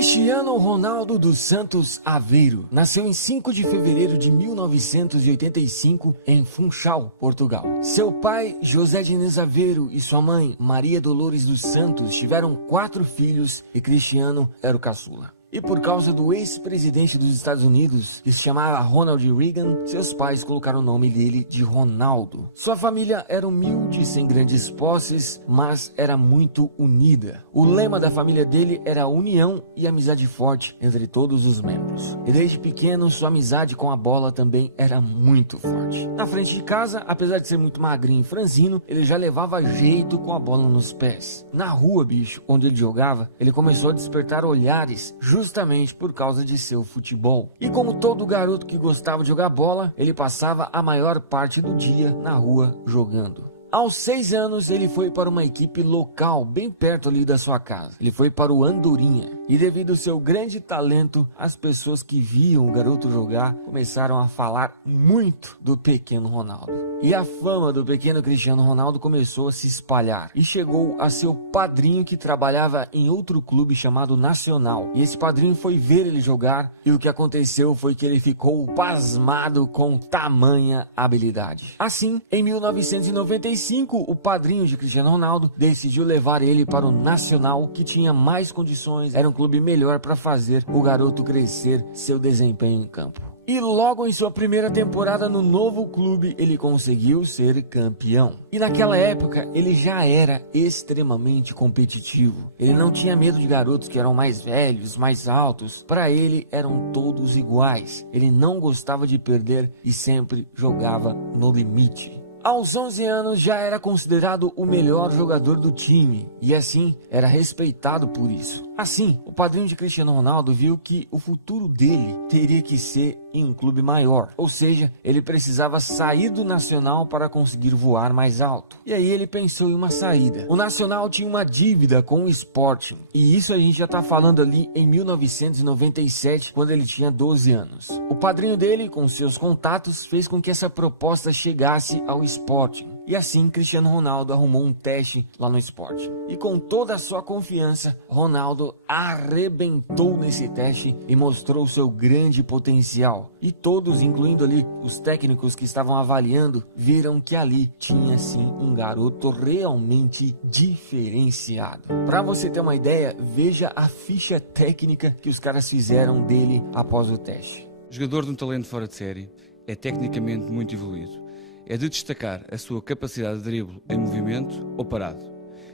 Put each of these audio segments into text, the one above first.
Cristiano Ronaldo dos Santos Aveiro nasceu em 5 de fevereiro de 1985 em Funchal, Portugal. Seu pai, José Diniz Aveiro, e sua mãe, Maria Dolores dos Santos, tiveram 4 filhos e Cristiano era o caçula. E por causa do ex-presidente dos Estados Unidos, que se chamava Ronald Reagan, seus pais colocaram o nome dele de Ronaldo. Sua família era humilde, sem grandes posses, mas era muito unida. O lema da família dele era união e amizade forte entre todos os membros. E desde pequeno, sua amizade com a bola também era muito forte. Na frente de casa, apesar de ser muito magrinho e franzino, ele já levava jeito com a bola nos pés. Na rua, bicho, onde ele jogava, ele começou a despertar olhares justamente por causa de seu futebol. E como todo garoto que gostava de jogar bola, ele passava a maior parte do dia na rua jogando. Aos 6 anos, ele foi para uma equipe local, bem perto ali da sua casa. Ele foi para o Andorinha. E devido ao seu grande talento, as pessoas que viam o garoto jogar começaram a falar muito do pequeno Ronaldo. E a fama do pequeno Cristiano Ronaldo começou a se espalhar. E chegou a seu padrinho, que trabalhava em outro clube chamado Nacional. E esse padrinho foi ver ele jogar. E o que aconteceu foi que ele ficou pasmado com tamanha habilidade. Assim, em 1995, o padrinho de Cristiano Ronaldo decidiu levar ele para o Nacional, que tinha mais condições, era um clube melhor para fazer o garoto crescer seu desempenho em campo. E logo em sua primeira temporada no novo clube, ele conseguiu ser campeão. E naquela época, ele já era extremamente competitivo. Ele não tinha medo de garotos que eram mais velhos, mais altos. Para ele, eram todos iguais. Ele não gostava de perder e sempre jogava no limite. Aos 11 anos já era considerado o melhor jogador do time e assim era respeitado por isso. Assim, o padrinho de Cristiano Ronaldo viu que o futuro dele teria que ser em um clube maior, ou seja, ele precisava sair do Nacional para conseguir voar mais alto. E aí ele pensou em uma saída. O Nacional tinha uma dívida com o Sporting, e isso a gente já está falando ali em 1997, quando ele tinha 12 anos. O padrinho dele, com seus contatos, fez com que essa proposta chegasse ao Sporting. E assim, Cristiano Ronaldo arrumou um teste lá no Sporting. E com toda a sua confiança, Ronaldo arrebentou nesse teste e mostrou seu grande potencial. E todos, incluindo ali os técnicos que estavam avaliando, viram que ali tinha sim um garoto realmente diferenciado. Para você ter uma ideia, veja a ficha técnica que os caras fizeram dele após o teste. Jogador de um talento fora de série, é tecnicamente muito evoluído. É de destacar a sua capacidade de drible em movimento ou parado.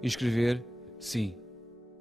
Inscrever, sim.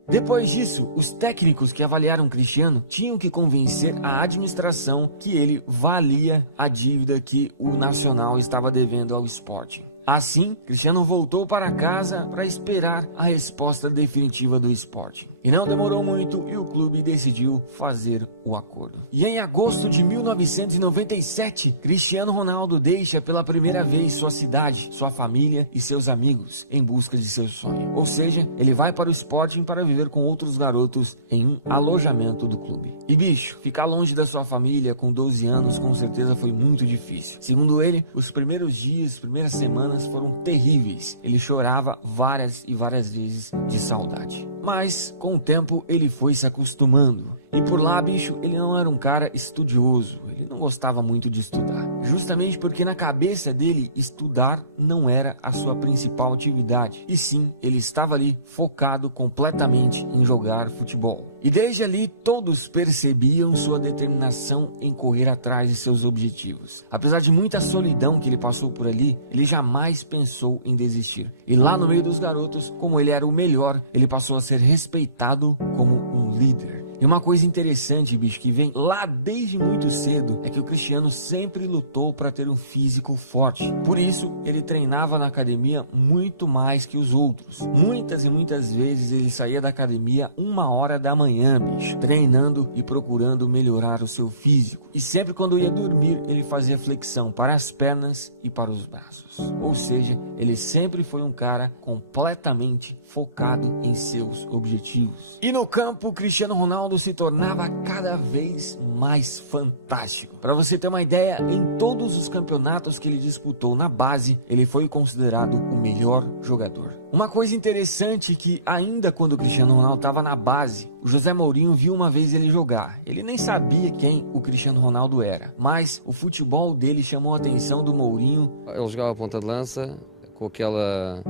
Depois disso, os técnicos que avaliaram Cristiano tinham que convencer a administração que ele valia a dívida que o Nacional estava devendo ao Sporting. Assim, Cristiano voltou para casa para esperar a resposta definitiva do Sporting. E não demorou muito e o clube decidiu fazer o acordo. E em agosto de 1997, Cristiano Ronaldo deixa pela primeira vez sua cidade, sua família e seus amigos em busca de seu sonho. Ou seja, ele vai para o Sporting para viver com outros garotos em um alojamento do clube. E bicho, ficar longe da sua família com 12 anos com certeza foi muito difícil. Segundo ele, os primeiros dias, primeiras semanas foram terríveis. Ele chorava várias e várias vezes de saudade. Mas, com o tempo, ele foi se acostumando. E por lá, bicho, ele não era um cara estudioso. Ele não gostava muito de estudar. Justamente porque na cabeça dele, estudar não era a sua principal atividade. E sim, ele estava ali focado completamente em jogar futebol. E desde ali, todos percebiam sua determinação em correr atrás de seus objetivos. Apesar de muita solidão que ele passou por ali, ele jamais pensou em desistir. E lá no meio dos garotos, como ele era o melhor, ele passou a ser respeitado como um líder. E uma coisa interessante, bicho, que vem lá desde muito cedo, é que o Cristiano sempre lutou para ter um físico forte. Por isso, ele treinava na academia muito mais que os outros. Muitas e muitas vezes ele saía da academia 1h da manhã, bicho, treinando e procurando melhorar o seu físico. E sempre quando ia dormir, ele fazia flexão para as pernas e para os braços. Ou seja, ele sempre foi um cara completamente focado em seus objetivos. E no campo, Cristiano Ronaldo se tornava cada vez mais fantástico. Para você ter uma ideia, em todos os campeonatos que ele disputou na base, ele foi considerado o melhor jogador. Uma coisa interessante que ainda quando o Cristiano Ronaldo estava na base, o José Mourinho viu uma vez ele jogar. Ele nem sabia quem o Cristiano Ronaldo era, mas o futebol dele chamou a atenção do Mourinho. Ele jogava a ponta de lança com aquela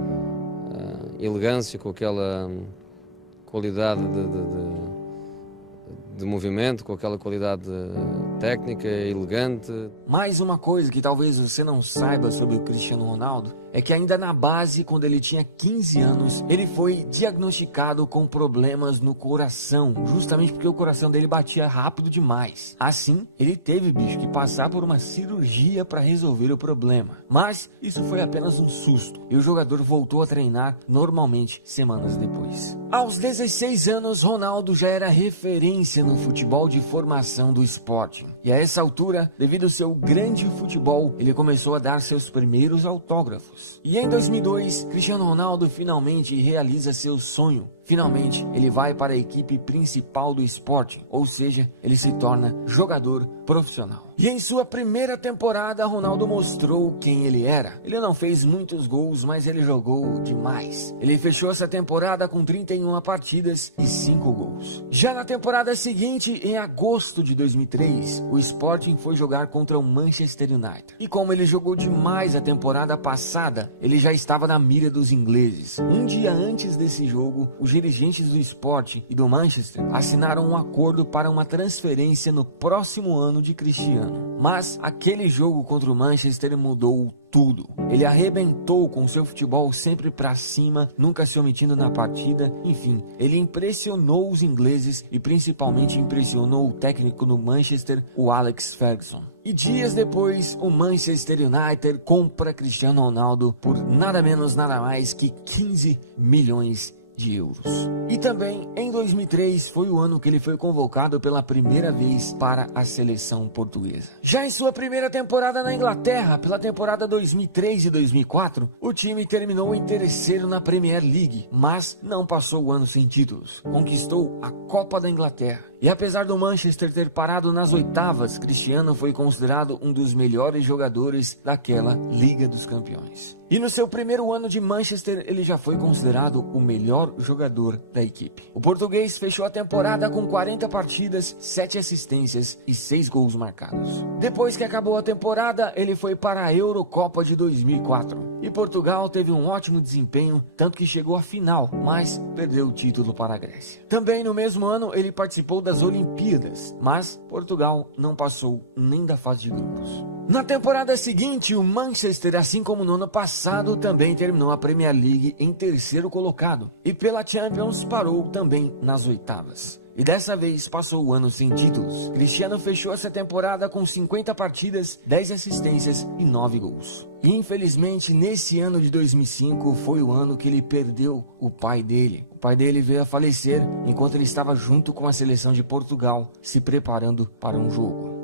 elegância, com aquela qualidade de movimento, com aquela qualidade técnica, elegante. Mais uma coisa que talvez você não saiba sobre o Cristiano Ronaldo é que ainda na base, quando ele tinha 15 anos, ele foi diagnosticado com problemas no coração, justamente porque o coração dele batia rápido demais. Assim, ele teve, que passar por uma cirurgia para resolver o problema. Mas isso foi apenas um susto, e o jogador voltou a treinar normalmente semanas depois. Aos 16 anos, Ronaldo já era referência no futebol de formação do Sporting. E a essa altura, devido ao seu grande futebol, ele começou a dar seus primeiros autógrafos. E em 2002, Cristiano Ronaldo finalmente realiza seu sonho. Finalmente, ele vai para a equipe principal do Sporting, ou seja, ele se torna jogador profissional. E em sua primeira temporada, Ronaldo mostrou quem ele era. Ele não fez muitos gols, mas ele jogou demais. Ele fechou essa temporada com 31 partidas e 5 gols. Já na temporada seguinte, em agosto de 2003, o Sporting foi jogar contra o Manchester United. E como ele jogou demais a temporada passada, ele já estava na mira dos ingleses. Um dia antes desse jogo, os dirigentes do Sporting e do Manchester assinaram um acordo para uma transferência no próximo ano de Cristiano. Mas aquele jogo contra o Manchester mudou tudo. Ele arrebentou com seu futebol sempre para cima, nunca se omitindo na partida. Enfim, ele impressionou os ingleses e principalmente impressionou o técnico do Manchester, o Alex Ferguson. E dias depois, o Manchester United compra Cristiano Ronaldo por nada menos, nada mais que 15 milhões de euros. E também em 2003 foi o ano que ele foi convocado pela primeira vez para a seleção portuguesa. Já em sua primeira temporada na Inglaterra, pela temporada 2003 e 2004, o time terminou em terceiro na Premier League, mas não passou o ano sem títulos. Conquistou a Copa da Inglaterra. E apesar do Manchester ter parado nas oitavas, Cristiano foi considerado um dos melhores jogadores daquela Liga dos Campeões. E no seu primeiro ano de Manchester, ele já foi considerado o melhor jogador da equipe. O português fechou a temporada com 40 partidas, 7 assistências e 6 gols marcados. Depois que acabou a temporada, ele foi para a Eurocopa de 2004. E Portugal teve um ótimo desempenho, tanto que chegou à final, mas perdeu o título para a Grécia. Também no mesmo ano, ele participou das Olimpíadas, mas Portugal não passou nem da fase de grupos. Na temporada seguinte, o Manchester, assim como no ano passado, também terminou a Premier League em terceiro colocado. E pela Champions parou também nas oitavas. E dessa vez passou o ano sem títulos. Cristiano fechou essa temporada com 50 partidas, 10 assistências e 9 gols. E infelizmente, nesse ano de 2005, foi o ano que ele perdeu o pai dele. O pai dele veio a falecer enquanto ele estava junto com a seleção de Portugal, se preparando para um jogo.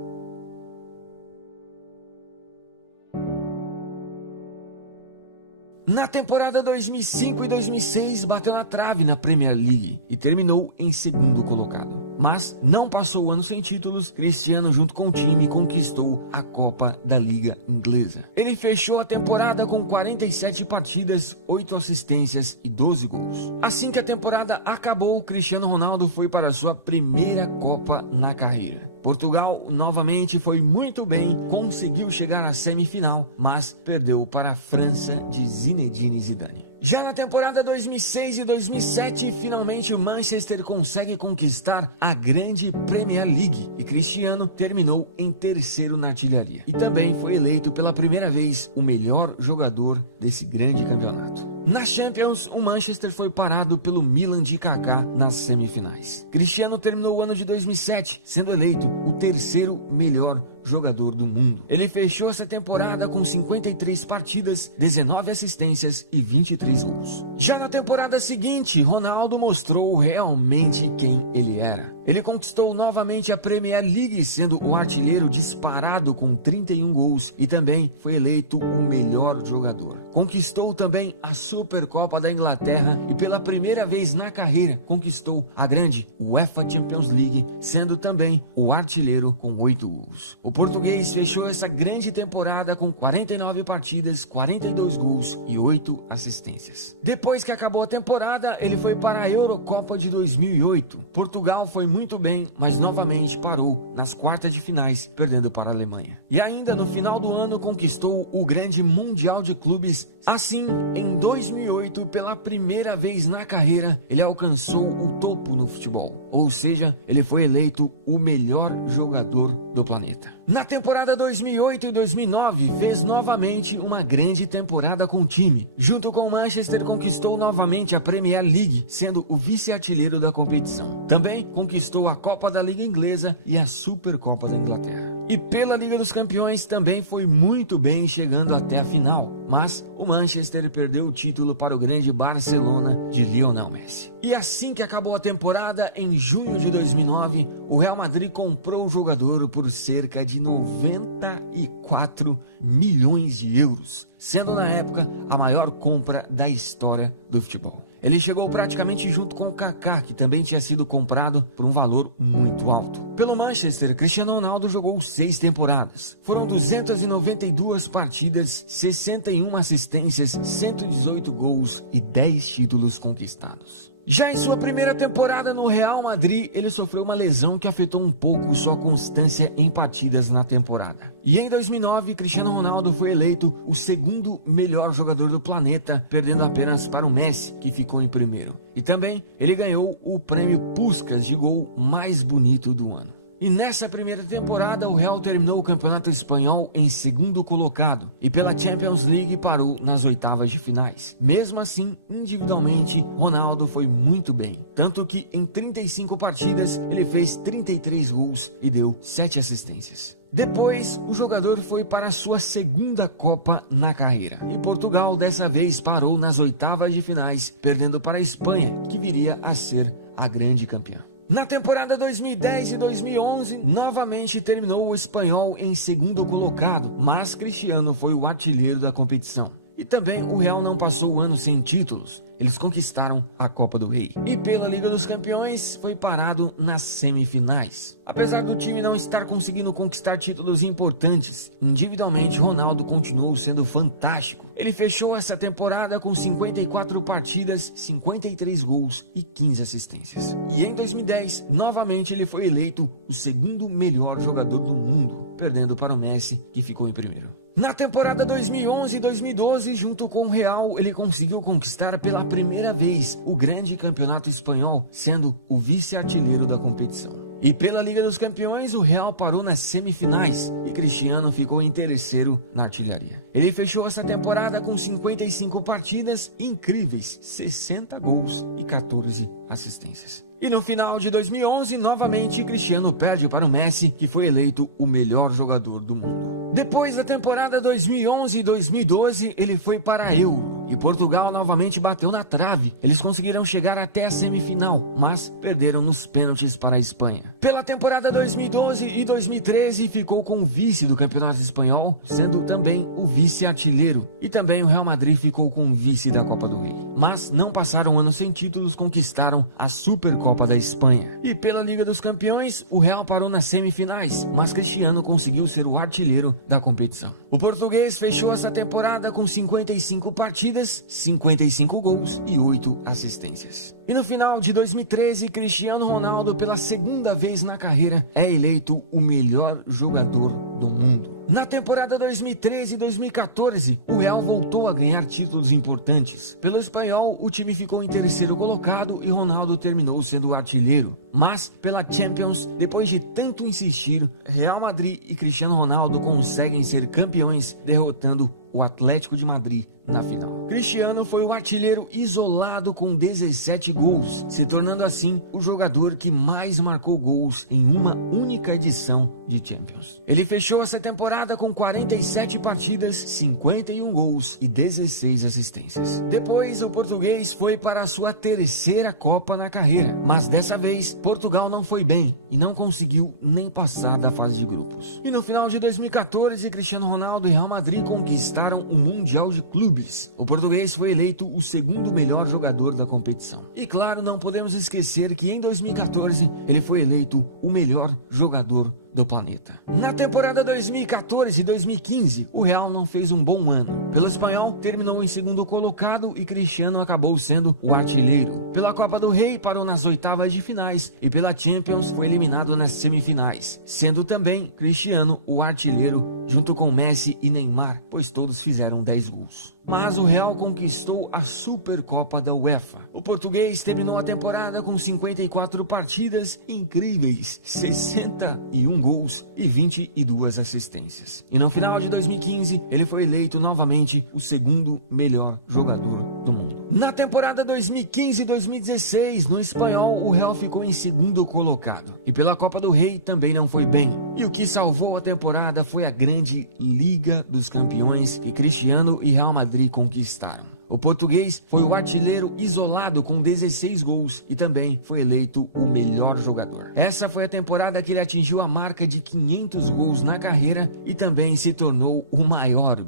Na temporada 2005 e 2006, bateu na trave na Premier League e terminou em segundo colocado. Mas não passou o ano sem títulos. Cristiano, junto com o time, conquistou a Copa da Liga Inglesa. Ele fechou a temporada com 47 partidas, 8 assistências e 12 gols. Assim que a temporada acabou, Cristiano Ronaldo foi para a sua primeira Copa na carreira. Portugal novamente foi muito bem, conseguiu chegar à semifinal, mas perdeu para a França de Zinedine Zidane. Já na temporada 2006 e 2007, finalmente o Manchester consegue conquistar a grande Premier League e Cristiano terminou em terceiro na artilharia. E também foi eleito pela primeira vez o melhor jogador desse grande campeonato. Na Champions, o Manchester foi parado pelo Milan de Kaká nas semifinais. Cristiano terminou o ano de 2007, sendo eleito o terceiro melhor jogador do mundo. Ele fechou essa temporada com 53 partidas, 19 assistências e 23 gols. Já na temporada seguinte, Ronaldo mostrou realmente quem ele era. Ele conquistou novamente a Premier League, sendo o artilheiro disparado com 31 gols e também foi eleito o melhor jogador. Conquistou também a Supercopa da Inglaterra e pela primeira vez na carreira conquistou a grande UEFA Champions League, sendo também o artilheiro com 8 gols. O português fechou essa grande temporada com 49 partidas, 42 gols e 8 assistências. Depois que acabou a temporada, ele foi para a Eurocopa de 2008. Portugal foi muito bem, mas novamente parou nas quartas de finais, perdendo para a Alemanha. E ainda no final do ano conquistou o grande Mundial de Clubes. Assim, em 2008, pela primeira vez na carreira, ele alcançou o topo no futebol. Ou seja, ele foi eleito o melhor jogador do planeta. Na temporada 2008 e 2009, fez novamente uma grande temporada com o time. Junto com o Manchester, conquistou novamente a Premier League, sendo o vice-artilheiro da competição. Também conquistou a Copa da Liga Inglesa e a Supercopa da Inglaterra. E pela Liga dos Campeões também foi muito bem, chegando até a final. Mas o Manchester perdeu o título para o grande Barcelona de Lionel Messi. E assim que acabou a temporada, em junho de 2009, o Real Madrid comprou o jogador por cerca de 94 milhões de euros, sendo na época a maior compra da história do futebol. Ele chegou praticamente junto com o Kaká, que também tinha sido comprado por um valor muito alto. Pelo Manchester, Cristiano Ronaldo jogou 6 temporadas. Foram 292 partidas, 61 assistências, 118 gols e 10 títulos conquistados. Já em sua primeira temporada no Real Madrid, ele sofreu uma lesão que afetou um pouco sua constância em partidas na temporada. E em 2009, Cristiano Ronaldo foi eleito o segundo melhor jogador do planeta, perdendo apenas para o Messi, que ficou em primeiro. E também ele ganhou o prêmio Puskás de gol mais bonito do ano. E nessa primeira temporada, o Real terminou o Campeonato Espanhol em segundo colocado e pela Champions League parou nas oitavas de finais. Mesmo assim, individualmente, Ronaldo foi muito bem, tanto que em 35 partidas ele fez 33 gols e deu 7 assistências. Depois, o jogador foi para a sua segunda Copa na carreira. E Portugal dessa vez parou nas oitavas de finais, perdendo para a Espanha, que viria a ser a grande campeã. Na temporada 2010 e 2011, novamente terminou o espanhol em segundo colocado, mas Cristiano foi o artilheiro da competição. E também o Real não passou o ano sem títulos. Eles conquistaram a Copa do Rei. E pela Liga dos Campeões foi parado nas semifinais. Apesar do time não estar conseguindo conquistar títulos importantes, individualmente Ronaldo continuou sendo fantástico. Ele fechou essa temporada com 54 partidas, 53 gols e 15 assistências. E em 2010, novamente ele foi eleito o segundo melhor jogador do mundo, perdendo para o Messi, que ficou em primeiro. Na temporada 2011 e 2012, junto com o Real, ele conseguiu conquistar pela primeira vez o grande campeonato espanhol, sendo o vice-artilheiro da competição. E pela Liga dos Campeões, o Real parou nas semifinais e Cristiano ficou em terceiro na artilharia. Ele fechou essa temporada com 55 partidas, incríveis 60 gols e 14 assistências. E no final de 2011, novamente, Cristiano perde para o Messi, que foi eleito o melhor jogador do mundo. Depois da temporada 2011 e 2012, ele foi para a Euro. E Portugal novamente bateu na trave. Eles conseguiram chegar até a semifinal, mas perderam nos pênaltis para a Espanha. Pela temporada 2012 e 2013, ficou com o vice do Campeonato Espanhol, sendo também o vice-artilheiro. E também o Real Madrid ficou com o vice da Copa do Rei. Mas não passaram um ano sem títulos, conquistaram a Supercopa da Espanha. E pela Liga dos Campeões, o Real parou nas semifinais, mas Cristiano conseguiu ser o artilheiro da competição. O português fechou essa temporada com 55 partidas, 55 gols e 8 assistências. E no final de 2013, Cristiano Ronaldo, pela segunda vez na carreira, é eleito o melhor jogador do mundo. Na temporada 2013 e 2014, o Real voltou a ganhar títulos importantes. Pelo espanhol, o time ficou em terceiro colocado e Ronaldo terminou sendo o artilheiro. Mas, pela Champions, depois de tanto insistir, Real Madrid e Cristiano Ronaldo conseguem ser campeões, derrotando o Atlético de Madrid na final. Cristiano foi o artilheiro isolado com 17 gols, se tornando assim o jogador que mais marcou gols em uma única edição de Champions. Ele fechou essa temporada com 47 partidas, 51 gols e 16 assistências. Depois, o português foi para a sua terceira Copa na carreira, mas dessa vez Portugal não foi bem e não conseguiu nem passar da fase de grupos. E no final de 2014, Cristiano Ronaldo e Real Madrid conquistaram o Mundial de Clubes. O português foi eleito o segundo melhor jogador da competição. E claro, não podemos esquecer que em 2014 ele foi eleito o melhor jogador do planeta. Na temporada 2014 e 2015, o Real não fez um bom ano. Pelo espanhol, terminou em segundo colocado e Cristiano acabou sendo o artilheiro. Pela Copa do Rei, parou nas oitavas de finais e pela Champions foi eliminado nas semifinais, sendo também Cristiano o artilheiro junto com Messi e Neymar, pois todos fizeram 10 gols. Mas o Real conquistou a Supercopa da UEFA. O português terminou a temporada com 54 partidas incríveis, 61 gols e 22 assistências. E no final de 2015, ele foi eleito novamente o segundo melhor jogador do mundo. Na temporada 2015-2016, no espanhol, o Real ficou em segundo colocado. E pela Copa do Rei também não foi bem. E o que salvou a temporada foi a grande Liga dos Campeões que Cristiano e Real Madrid conquistaram. O português foi o artilheiro isolado com 16 gols e também foi eleito o melhor jogador. Essa foi a temporada que ele atingiu a marca de 500 gols na carreira e também se tornou o maior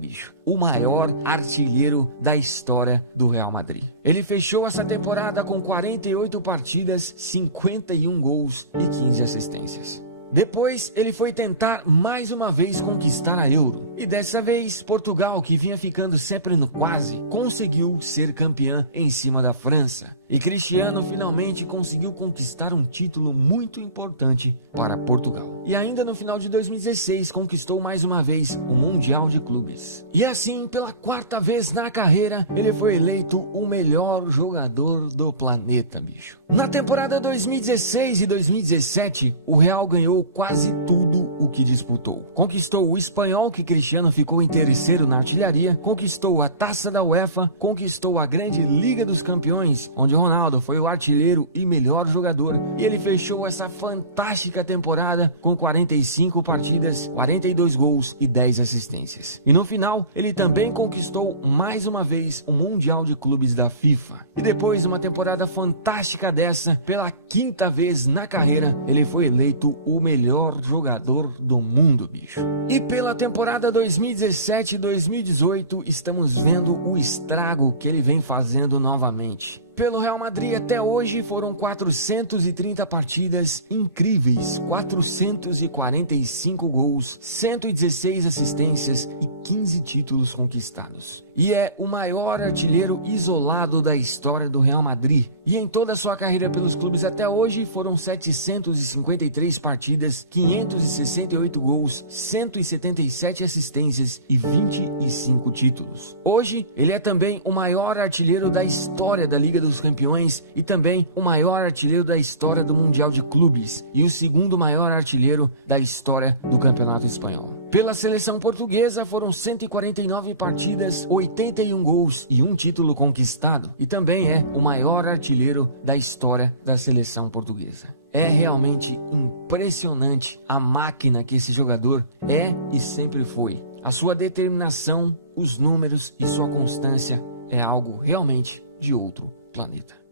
artilheiro da história do Real Madrid. Ele fechou essa temporada com 48 partidas, 51 gols e 15 assistências. Depois, ele foi tentar mais uma vez conquistar a Euro. E dessa vez, Portugal, que vinha ficando sempre no quase, conseguiu ser campeã em cima da França. E Cristiano finalmente conseguiu conquistar um título muito importante para Portugal. E ainda no final de 2016, conquistou mais uma vez o Mundial de Clubes. E assim, pela quarta vez na carreira, ele foi eleito o melhor jogador do planeta, bicho. Na temporada 2016 e 2017, o Real ganhou quase tudo o que disputou. Conquistou o espanhol, que Cristiano ficou em terceiro na artilharia, conquistou a Taça da UEFA, conquistou a grande Liga dos Campeões, onde Ronaldo foi o artilheiro e melhor jogador, e ele fechou essa fantástica temporada com 45 partidas, 42 gols e 10 assistências. E no final, ele também conquistou mais uma vez o Mundial de Clubes da FIFA. E depois de uma temporada fantástica dessa, pela quinta vez na carreira, ele foi eleito o melhor jogador do mundo, bicho. E pela temporada 2017-2018, estamos vendo o estrago que ele vem fazendo novamente. Pelo Real Madrid até hoje foram 430 partidas incríveis, 445 gols, 116 assistências e 15 títulos conquistados. E é o maior artilheiro isolado da história do Real Madrid. E em toda a sua carreira pelos clubes até hoje foram 753 partidas, 568 gols, 177 assistências e 25 títulos. Hoje ele é também o maior artilheiro da história da Liga dos Campeões e também o maior artilheiro da história do Mundial de Clubes e o segundo maior artilheiro da história do Campeonato Espanhol. Pela seleção portuguesa foram 149 partidas, 81 gols e um título conquistado, e também é o maior artilheiro da história da seleção portuguesa. É realmente impressionante a máquina que esse jogador é e sempre foi. A sua determinação, os números e sua constância é algo realmente de outro planeta.